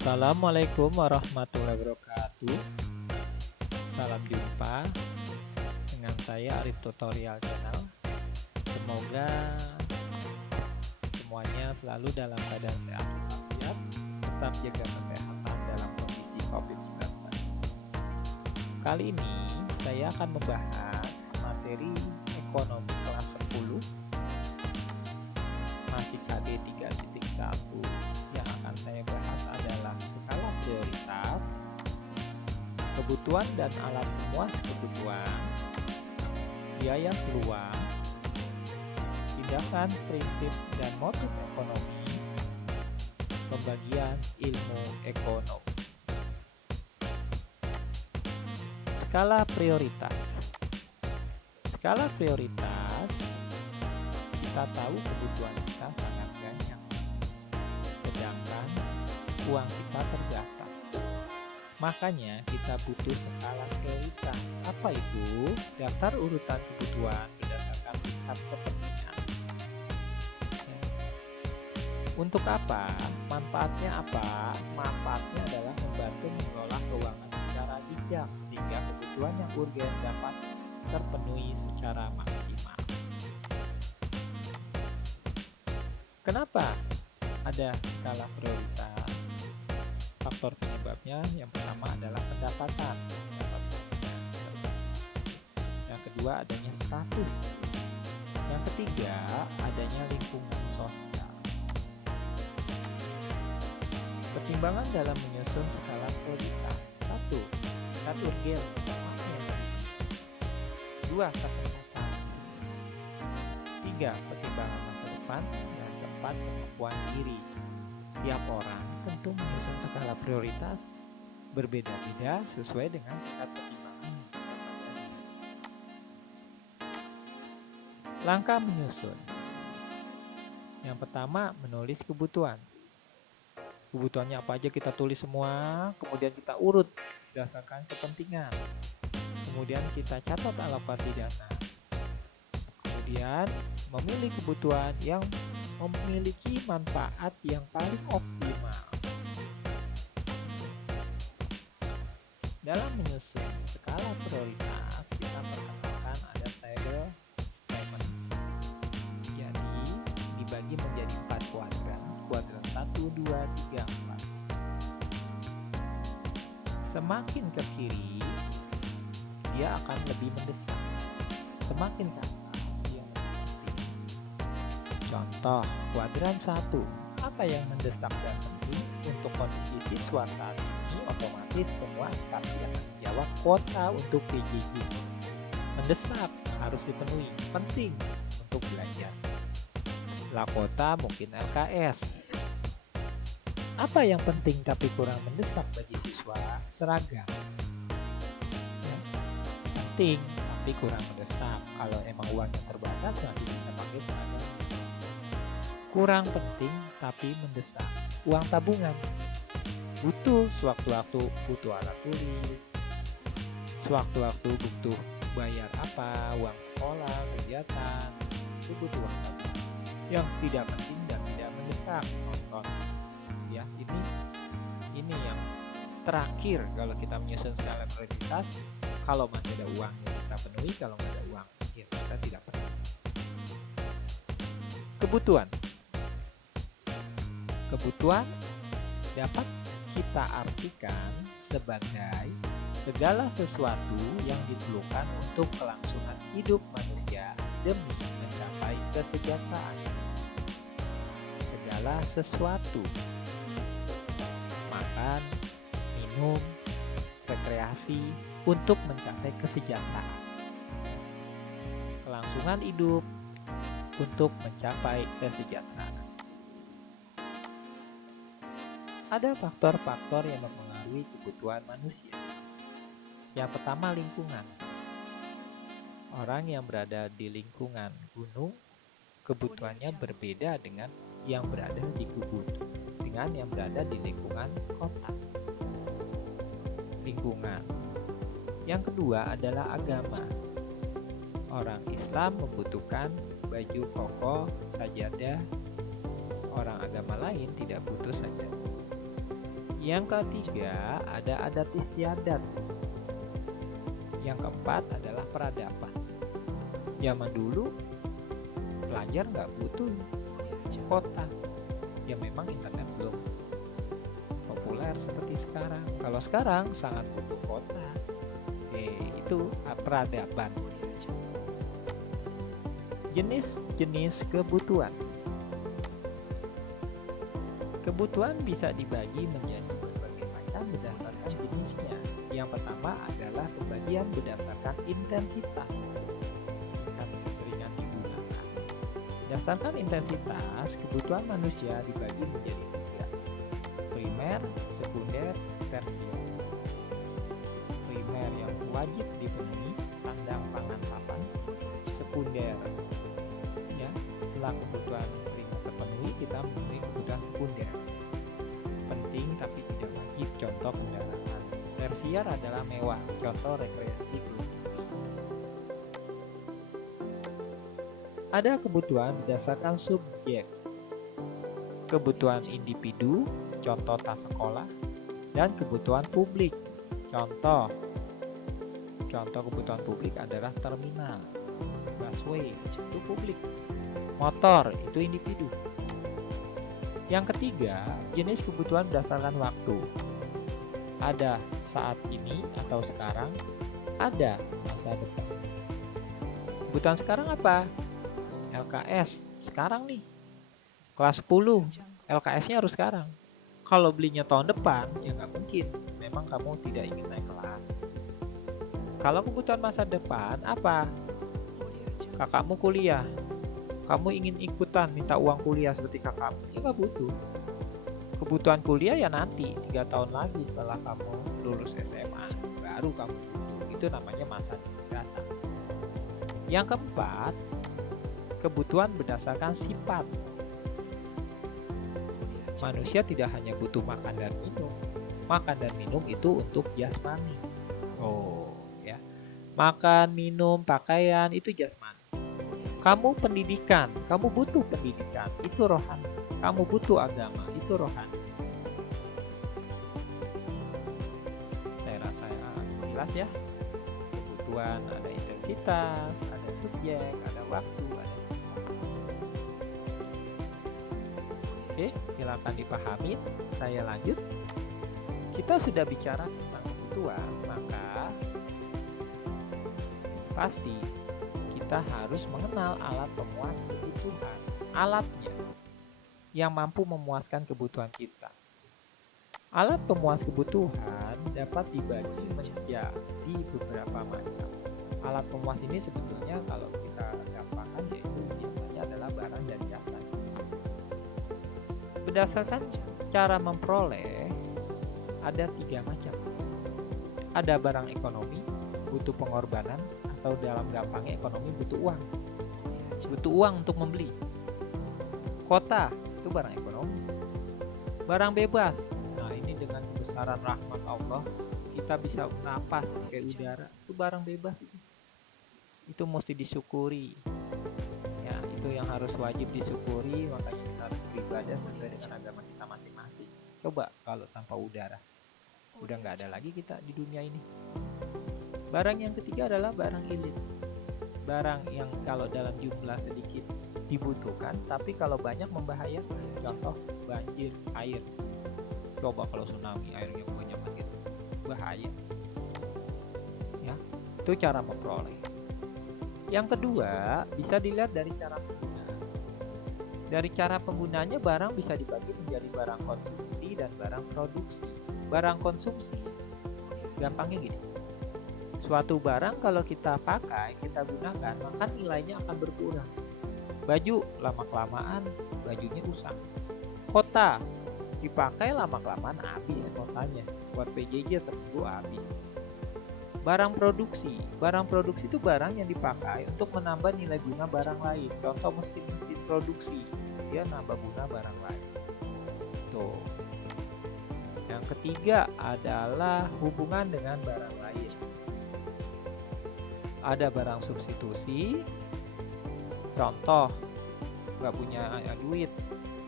Assalamualaikum warahmatullahi wabarakatuh. Salam jumpa dengan saya Arif Tutorial Channel. Semoga semuanya selalu dalam keadaan sehat walafiat, tetap jaga kesehatan dalam kondisi COVID-19. Kali ini saya akan membahas materi ekonomi kelas 10 masih KD 3.1. Yang akan saya bahas adalah skala prioritas, kebutuhan dan alat pemuas kebutuhan, biaya peluang, tindakan, prinsip, dan motif ekonomi, pembagian ilmu ekonomi. Skala prioritas. Skala prioritas, kita tahu kebutuhan kita sangat banyak, sedangkan uang kita terbatas. Makanya kita butuh skala prioritas. Apa itu? Daftar urutan kebutuhan berdasarkan tingkat kepentingan. Untuk apa? Manfaatnya apa? Manfaatnya adalah membantu mengelola keuangan secara bijak sehingga kebutuhan yang urgen dapat terpenuhi secara maksimal. Kenapa ada skala prioritas? Faktor penyebabnya yang pertama adalah pendapatan. Yang kedua adanya status. Yang ketiga adanya lingkungan sosial. Pertimbangan dalam menyusun skala prioritas. 1. Tingkat urgen. 2. Kesehatan. 3. Pertimbangan masa depan. Dan keempat, kemampuan diri. Tiap orang tentu menyusun skala prioritas berbeda-beda sesuai dengan tingkat pertimbangan. Langkah menyusun. Yang pertama, menulis kebutuhan. Kebutuhannya apa aja kita tulis semua, kemudian kita urut berdasarkan kepentingan. Kemudian kita catat alokasi dana. Kemudian memilih kebutuhan yang memiliki manfaat yang paling optimal. Dalam menyusun skala prioritas, kita perkenalkan ada table statement. Jadi, dibagi menjadi 4 kuadran. Kuadran 1, 2, 3, 4. Semakin ke kiri, dia akan lebih mendesak. Semakin ke atas, dia lebih penting. Contoh, kuadran 1. Apa yang mendesak dan penting untuk kondisi siswa saat ini? Otomatis semua pasti akan menjawab kuota untuk PJJ. Mendesak harus dipenuhi, penting untuk belajar. Setelah kuota mungkin LKS. Apa yang penting tapi kurang mendesak bagi siswa? Seragam. Ya, penting tapi kurang mendesak. Kalau emang uangnya terbatas masih bisa pakai seragam. Kurang penting tapi mendesak. Uang tabungan. Butuh sewaktu-waktu butuh alat tulis. Sewaktu-waktu butuh bayar apa, uang sekolah, kegiatan. Itu butuh uang tabungan. Yang tidak penting dan tidak mendesak. Nonton. Ya, ini yang terakhir kalau kita menyusun skala prioritas. Kalau masih ada uang ya kita penuhi, kalau nggak ada uang ya kita tidak penuhi. Kebutuhan dapat kita artikan sebagai segala sesuatu yang diperlukan untuk kelangsungan hidup manusia demi mencapai kesejahteraan. Segala sesuatu. Makan, minum, rekreasi untuk mencapai kesejahteraan. Kelangsungan hidup untuk mencapai kesejahteraan. Ada faktor-faktor yang mempengaruhi kebutuhan manusia. Yang pertama, lingkungan. Orang yang berada di lingkungan gunung, kebutuhannya berbeda dengan yang berada di kebun, dengan yang berada di lingkungan kota. Lingkungan. Yang kedua adalah agama. Orang Islam membutuhkan baju koko, sajadah. Orang agama lain tidak butuh sajadah. Yang ketiga ada adat istiadat. Yang keempat adalah peradaban. Zaman dulu pelajar nggak butuh kota. Ya memang internet belum populer seperti sekarang. Kalau sekarang sangat butuh kota. Itu peradaban. Jenis-jenis kebutuhan. Kebutuhan bisa dibagi menjadi berbagai macam berdasarkan jenisnya. Yang pertama adalah pembagian berdasarkan intensitas. Keseringan digunakan. Berdasarkan intensitas, kebutuhan manusia dibagi menjadi 3. Primer, sekunder, tersier. Primer yang wajib dipenuhi, sandang, pangan, papan. Sekunder, ya, setelah kebutuhan primer terpenuhi, kita memenuhi kebutuhan sekunder. Penting tapi tidak wajib, contoh kendaraan. Tersier adalah mewah, contoh rekreasi keluarga. Ada kebutuhan berdasarkan subjek. Kebutuhan individu, contoh tas sekolah, dan kebutuhan publik. Contoh kebutuhan publik adalah terminal, busway, itu publik. Motor, itu individu. Yang ketiga, jenis kebutuhan berdasarkan waktu. Ada saat ini atau sekarang, ada masa depan. Kebutuhan sekarang apa? LKS, sekarang nih. Kelas 10, LKS-nya harus sekarang. Kalau belinya tahun depan, ya nggak mungkin. Memang kamu tidak ingin naik kelas. Kalau kebutuhan masa depan, apa? Kakakmu kuliah. Kamu ingin ikutan minta uang kuliah seperti kakakmu, ya nggak butuh. Kebutuhan kuliah ya nanti 3 tahun lagi setelah kamu lulus SMA baru kamu butuh. Itu namanya masa datang. Yang keempat, kebutuhan berdasarkan sifat. Manusia tidak hanya butuh makan dan minum. Makan dan minum itu untuk jasmani. Ya. Makan, minum, pakaian itu jasmani. Kamu pendidikan, kamu butuh pendidikan, itu rohani. Kamu butuh agama, itu rohani. Saya rasa jelas ya. Kebutuhan ada intensitas, ada subjek, ada waktu, ada sifat. Oke, silakan dipahami. Saya lanjut. Kita sudah bicara tentang kebutuhan, maka pasti kita harus mengenal alat pemuas kebutuhan. Alatnya yang mampu memuaskan kebutuhan kita. Alat pemuas kebutuhan dapat dibagi menjadi beberapa macam. Alat pemuas ini sebetulnya kalau kita gampangkan yaitu biasanya adalah barang dan jasa. Berdasarkan cara memperoleh ada 3 macam. Ada barang ekonomi, butuh pengorbanan, atau dalam gampangnya ekonomi butuh uang. Butuh uang untuk membeli. Kota, itu barang ekonomi. Barang bebas. Nah, ini dengan kebesaran rahmat Allah, kita bisa napas kayak udara. Itu barang bebas itu. Itu mesti disyukuri. Ya, itu yang harus wajib disyukuri, makanya kita harus beribadah sesuai dengan agama kita masing-masing. Coba kalau tanpa udara. Udah nggak ada lagi kita di dunia ini. Barang yang ketiga adalah barang ilit. Barang yang kalau dalam jumlah sedikit dibutuhkan, tapi kalau banyak membahayakan. Contoh banjir, air. Coba kalau tsunami airnya banyak gitu, bahaya. Ya, itu cara memperoleh. Yang kedua, bisa dilihat dari cara penggunaan. Dari cara penggunaannya barang bisa dibagi menjadi barang konsumsi dan barang produksi. Barang konsumsi, gampangnya gini. Suatu barang kalau kita pakai, kita gunakan, maka nilainya akan berkurang. Baju, lama-kelamaan bajunya rusak. Kota, dipakai lama-kelamaan habis kotanya. Buat PJJ seminggu habis. Barang produksi itu barang yang dipakai untuk menambah nilai guna barang lain. Contoh mesin-mesin produksi, dia nambah guna barang lain. Tuh. Yang ketiga adalah hubungan dengan barang lain. Ada barang substitusi, contoh nggak punya duit,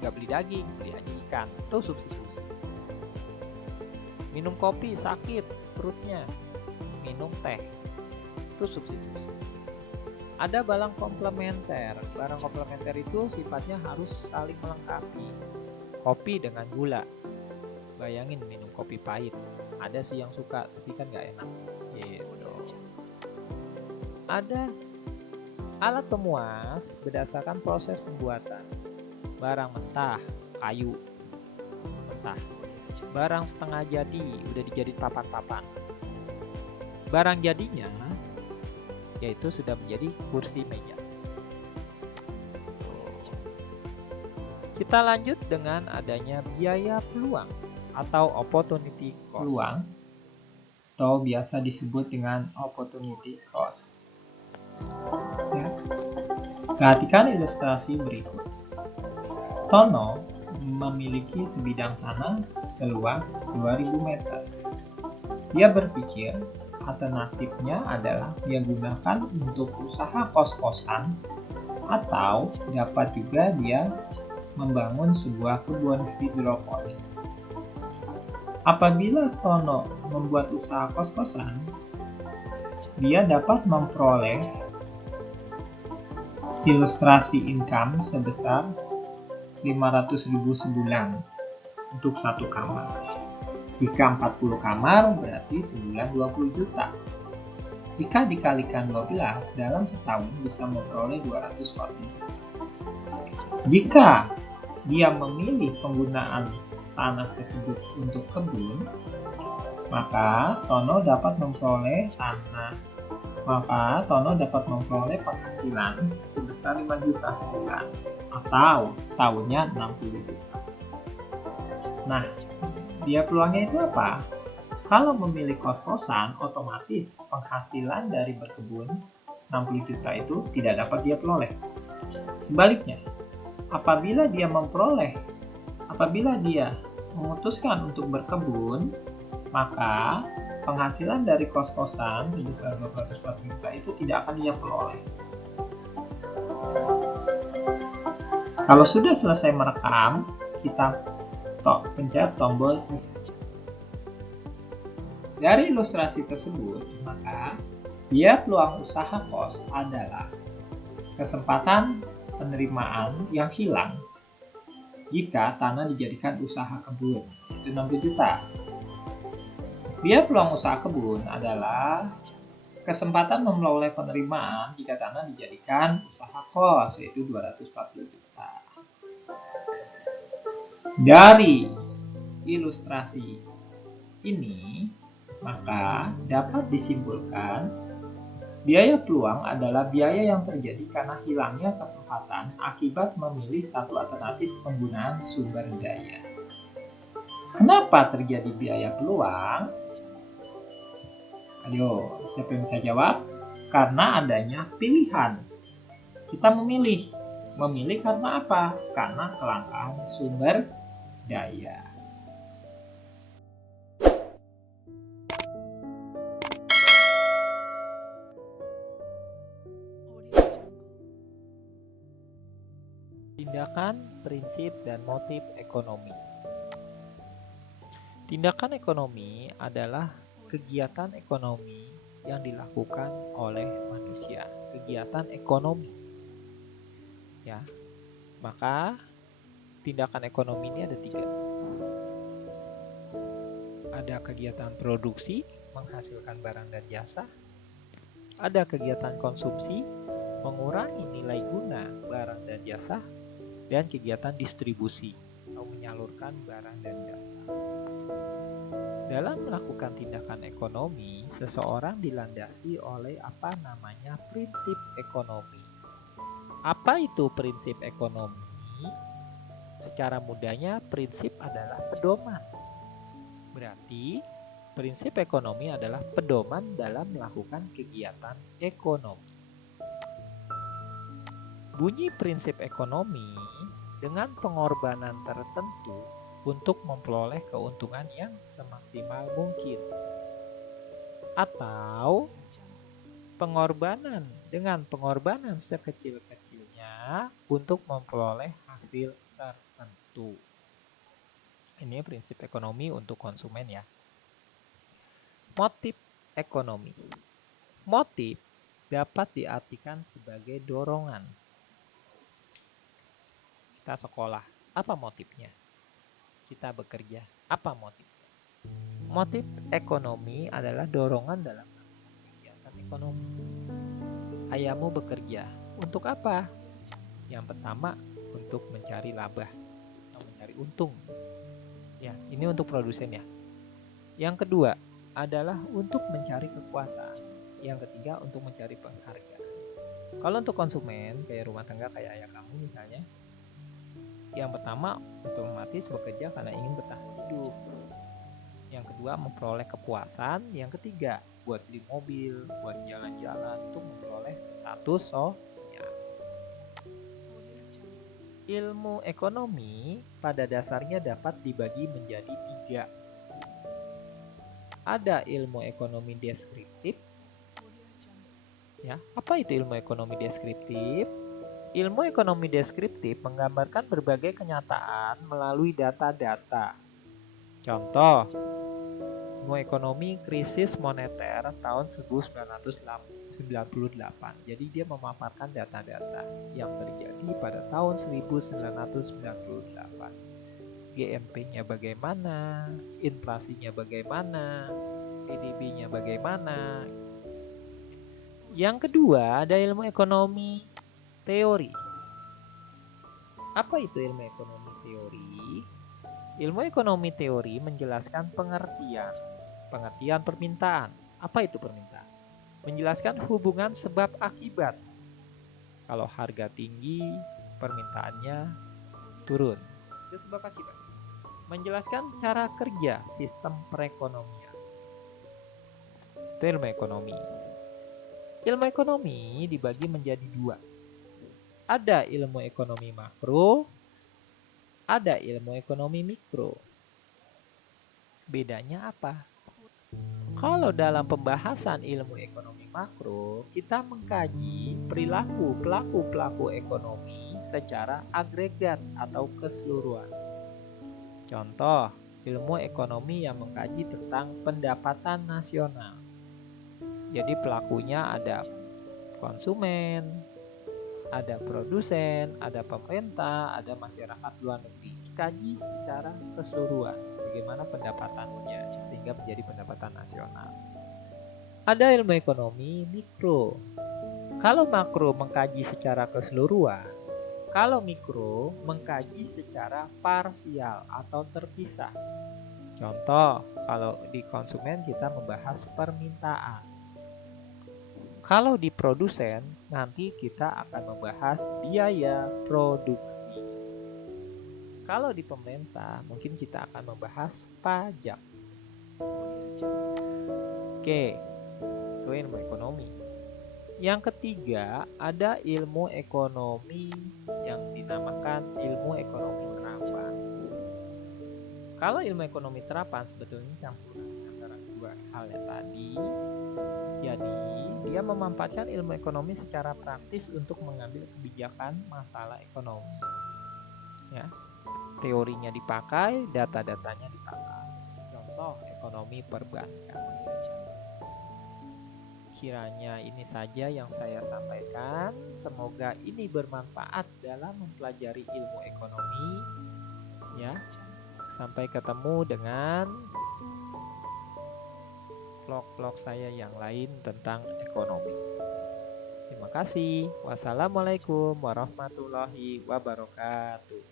nggak beli daging, beli aja ikan, itu substitusi. Minum kopi sakit perutnya, minum teh. Itu substitusi. Ada barang komplementer. Barang komplementer itu sifatnya harus saling melengkapi. Kopi dengan gula. Bayangin minum kopi pahit. Ada sih yang suka, tapi kan nggak enak. Gitu. Ada alat pemuas berdasarkan proses pembuatan. Barang mentah, kayu mentah. Barang setengah jadi, udah dijadiin papan-papan. Barang jadinya, yaitu sudah menjadi kursi meja. Kita lanjut dengan adanya biaya peluang atau opportunity cost. Peluang atau biasa disebut dengan opportunity cost. Ya. Perhatikan ilustrasi berikut. Tono memiliki sebidang tanah seluas 2000 meter. Dia berpikir alternatifnya adalah dia gunakan untuk usaha kos-kosan atau dapat juga dia membangun sebuah kebun hidroponik. Apabila Tono membuat usaha kos-kosan, dia dapat memperoleh ilustrasi income sebesar 500.000 sebulan untuk satu kamar. Jika 40 kamar berarti sebulan 20 juta. Jika dikalikan 12 dalam setahun bisa memperoleh 240 juta. Jika dia memilih penggunaan tanah tersebut untuk kebun, maka Tono dapat memperoleh penghasilan sebesar 5 juta sebulan atau setahunnya 60 juta. Nah, dia peluangnya itu apa? Kalau memilih kos-kosan, otomatis penghasilan dari berkebun 60 juta itu tidak dapat dia peroleh. Sebaliknya, apabila dia memutuskan untuk berkebun, maka penghasilan dari kos-kosan sebesar 240 juta itu tidak akan dia peroleh. Kalau sudah selesai merekam, kita pencet tombol. Dari ilustrasi tersebut, maka biaya peluang usaha kos adalah kesempatan penerimaan yang hilang jika tanah dijadikan usaha kebun, itu 60 juta. Biaya peluang usaha kebun adalah kesempatan memperoleh penerimaan jika tanah dijadikan usaha kos, yaitu 240 juta. Dari ilustrasi ini, maka dapat disimpulkan biaya peluang adalah biaya yang terjadi karena hilangnya kesempatan akibat memilih satu alternatif penggunaan sumber daya. Kenapa terjadi biaya peluang? Ayo, siapa yang bisa jawab? Karena adanya pilihan. Kita memilih. Memilih karena apa? Karena kelangkaan sumber daya. Tindakan, prinsip, dan motif ekonomi. Tindakan ekonomi adalah kegiatan ekonomi yang dilakukan oleh manusia. Kegiatan ekonomi. Ya, maka tindakan ekonomi ini ada 3. Ada kegiatan produksi, menghasilkan barang dan jasa. Ada kegiatan konsumsi, mengurangi nilai guna barang dan jasa. Dan kegiatan distribusi, atau menyalurkan barang dan jasa. Dalam melakukan tindakan ekonomi, seseorang dilandasi oleh prinsip ekonomi. Apa itu prinsip ekonomi? Secara mudahnya, prinsip adalah pedoman. Berarti, prinsip ekonomi adalah pedoman dalam melakukan kegiatan ekonomi. Bunyi prinsip ekonomi dengan pengorbanan tertentu untuk memperoleh keuntungan yang semaksimal mungkin. Atau dengan pengorbanan sekecil-kecilnya untuk memperoleh hasil tertentu. Ini prinsip ekonomi untuk konsumen ya. Motif ekonomi. Motif dapat diartikan sebagai dorongan. Kita sekolah, apa motifnya? Kita bekerja, apa motifnya? Motif ekonomi adalah dorongan dalam kegiatan ekonomi. Ayahmu bekerja, untuk apa? Yang pertama, untuk mencari laba, mencari untung. Ya, ini untuk produsen ya. Yang kedua adalah untuk mencari kekuasaan. Yang ketiga untuk mencari penghargaan. Kalau untuk konsumen, kayak rumah tangga kayak ayah kamu misalnya, yang pertama otomatis bekerja karena ingin bertahan hidup. Yang kedua memperoleh kepuasan. Yang ketiga buat beli mobil, buat jalan-jalan, untuk memperoleh status sosial. Ilmu ekonomi pada dasarnya dapat dibagi menjadi 3. Ada ilmu ekonomi deskriptif. Ya, apa itu ilmu ekonomi deskriptif? Ilmu ekonomi deskriptif menggambarkan berbagai kenyataan melalui data-data. Contoh, ilmu ekonomi krisis moneter tahun 1998. Jadi dia memaparkan data-data yang terjadi pada tahun 1998. GNP-nya bagaimana, inflasinya bagaimana, PDB-nya bagaimana. Yang kedua, ada ilmu ekonomi teori. Apa itu ilmu ekonomi teori? Ilmu ekonomi teori menjelaskan pengertian permintaan. Apa itu permintaan? Menjelaskan hubungan sebab akibat. Kalau harga tinggi, permintaannya turun. Itu sebab akibat. Menjelaskan cara kerja sistem perekonomian. Itu ilmu ekonomi. Ilmu ekonomi dibagi menjadi 2. Ada ilmu ekonomi makro, ada ilmu ekonomi mikro. Bedanya apa? Kalau dalam pembahasan ilmu ekonomi makro, kita mengkaji perilaku pelaku-pelaku ekonomi secara agregat atau keseluruhan. Contoh, ilmu ekonomi yang mengkaji tentang pendapatan nasional. Jadi pelakunya ada konsumen, ada produsen, ada pemerintah, ada masyarakat luar negeri. Dikaji secara keseluruhan bagaimana pendapatannya sehingga menjadi pendapatan nasional. Ada ilmu ekonomi mikro. Kalau makro mengkaji secara keseluruhan, kalau mikro mengkaji secara parsial atau terpisah. Contoh, kalau di konsumen kita membahas permintaan. Kalau di produsen, nanti kita akan membahas biaya produksi. Kalau di pemerintah, mungkin kita akan membahas pajak. Oke, itu ilmu ekonomi. Yang ketiga, ada ilmu ekonomi yang dinamakan ilmu ekonomi terapan. Kalau ilmu ekonomi terapan sebetulnya campuran antara 2 hal yang tadi. Jadi, dia memanfaatkan ilmu ekonomi secara praktis untuk mengambil kebijakan masalah ekonomi. Ya, teorinya dipakai, data-datanya dipakai. Contoh, ekonomi perbankan. Kiranya ini saja yang saya sampaikan. Semoga ini bermanfaat dalam mempelajari ilmu ekonomi. Ya, sampai ketemu dengan vlog-vlog saya yang lain tentang ekonomi. Terima kasih. Wassalamualaikum warahmatullahi wabarakatuh.